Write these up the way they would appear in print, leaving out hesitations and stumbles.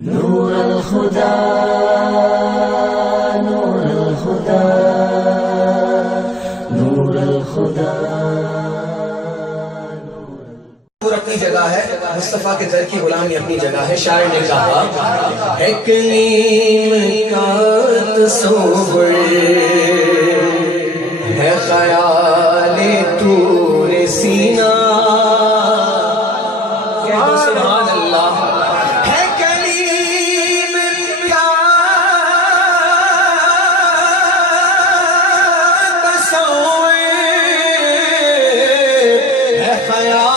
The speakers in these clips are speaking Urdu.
نور الخدا نور الخدا نور الخدا اپنی جگہ ہے، مصطفیٰ کے در کی غلامی اپنی جگہ ہے۔ شاعر نے کہا ہے کلیم کا تصور ہے خیال طور سینہ، کہہ دو سبحان اللہ۔ ہے کلیم کا تصور ہے خیال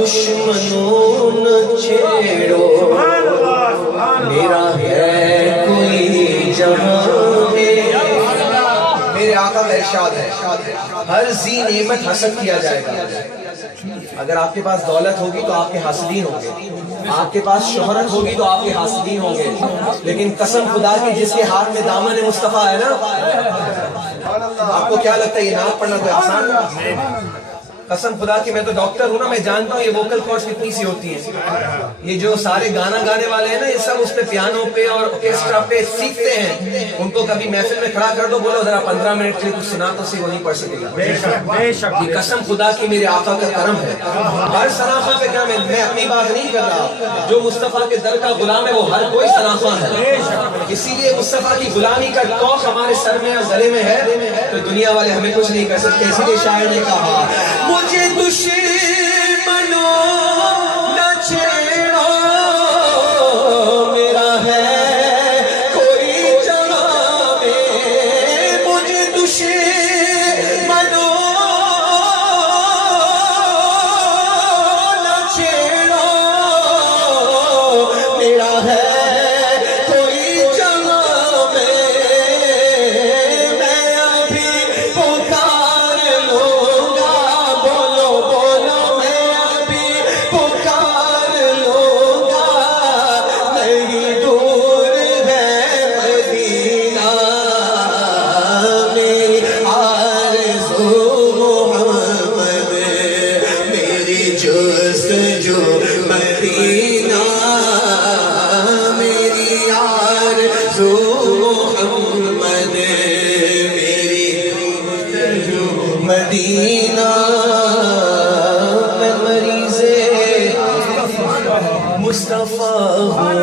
دشمنوں نہ چھیڑو، میرا ہے کوئی جہاں میں۔ میرے آقا کا ارشاد ہے ہر ذی نعمت حسد کیا جائے گا۔ اگر آپ کے پاس دولت ہوگی تو آپ کے حاسدین ہوں گے، آپ کے پاس شہرت ہوگی تو آپ کے حاسدین ہوں گے، لیکن قسم خدا کی جس کے ہاتھ میں دامن مصطفیٰ ہے نا، آپ کو کیا لگتا ہے یہ نعت پڑھنا کوئی آسان؟ قسم خدا کی میں تو ڈاکٹر ہوں نا، میں جانتا ہوں یہ ووکل کارڈز کتنی سی ہوتی ہیں۔ یہ جو سارے گانا گانے والے ہیں نا، یہ سب اس پہ پیانو پہ اور آرکیسٹرا پہ سیکھتے ہیں۔ ان کو کبھی محفل میں کھڑا کر دو، بولو ذرا 15 منٹ کے لیے کچھ سنا تو وہ نہیں پڑھ سکے گا۔ یہ قسم خدا کی میرے آقا کا کرم ہے، ہر سراخا پہ کرم ہے۔ میں اپنی بات نہیں کر رہا، جو مصطفیٰ کے در کا غلام ہے وہ ہر کوئی سراخا ہے۔ اسی لیے مصطفیٰ کی غلامی کا توق ہمارے سر میں اور گلے میں ہے تو دنیا والے ہمیں کچھ نہیں کر سکتے۔ اسی لیے شاعر نے کہا مجھے دشمنوں نہ چھیڑو، میرا ہے کوئی جہاں میں۔ مجھے دشمنوں نہ چھیڑو، میرا ہے کوئی جہاں میں۔ میں ابھی پکار لوں گا، بولو بولو میں ابھی پکار لوں گا، نہیں دور ہے مدینہ، میری آرزو محمد، میری جستجو مدینہ، میری آرزو محمد، میری جستجو مدینہ۔ میں مریض مصطفیٰ ہوں،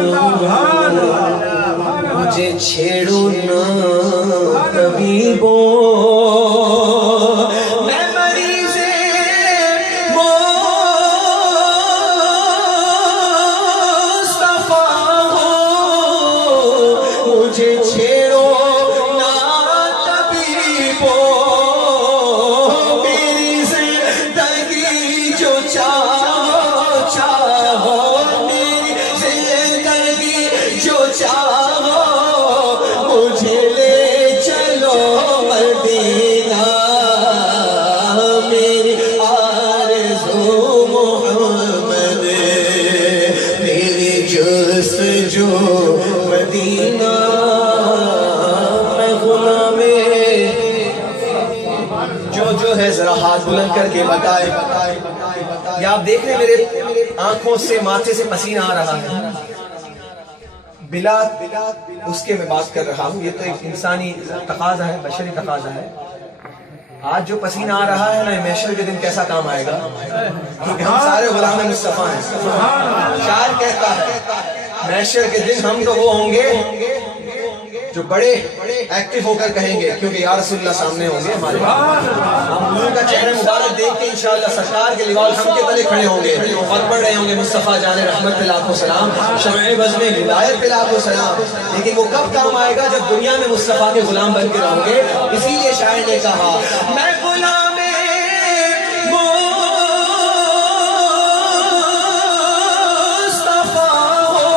مجھے چھیڑو نہ طبیبوں۔ میں مریض مصطفیٰ ہوں، مجھے چھیڑو نہ طبیبوں۔ میری زندگی جو چاہو، میری زندگی جو چاہو، مجھے لے چلو مدینہ، میری آرزو محمد، میری جستجو مدینہ۔ میں غلام جو ہے ذرا ہاتھ بلند کر کے بتائے، یا آپ دیکھ رہے ہیں میرے آنکھوں سے ماتھے سے پسینہ آ رہا ہے، بلا اس کے میں بات کر رہا ہوں، یہ تو ایک انسانی تقاضا ہے، بشری تقاضا ہے۔ آج جو پسینہ آ رہا ہے نا، محشر کے دن کیسا کام آئے گا، کیونکہ ہم سارے غلام مصطفیٰ ہیں۔ شاعر کہتا ہے محشر کے دن ہم تو وہ ہوں گے جو بڑے ایکٹیو ہو کر کہیں گے، کیونکہ یا رسول اللہ سامنے ہوں گے ہمارے، ہم ان کا چہرہ مبارک دیکھ کے انشاءاللہ سرکار کے لیوال ہم کے تلے کھڑے ہوں گے اور پڑھ رہے ہوں گے مصطفیٰ جان رحمت پہ لاکھوں سلام، شمع بزم ہدایت پہ لاکھوں سلام۔ لیکن وہ کب کام آئے گا؟ جب دنیا میں مصطفیٰ کے غلام بن کے رہو گے۔ اسی لیے شاعر نے کہا میں غلام مصطفیٰ ہوں،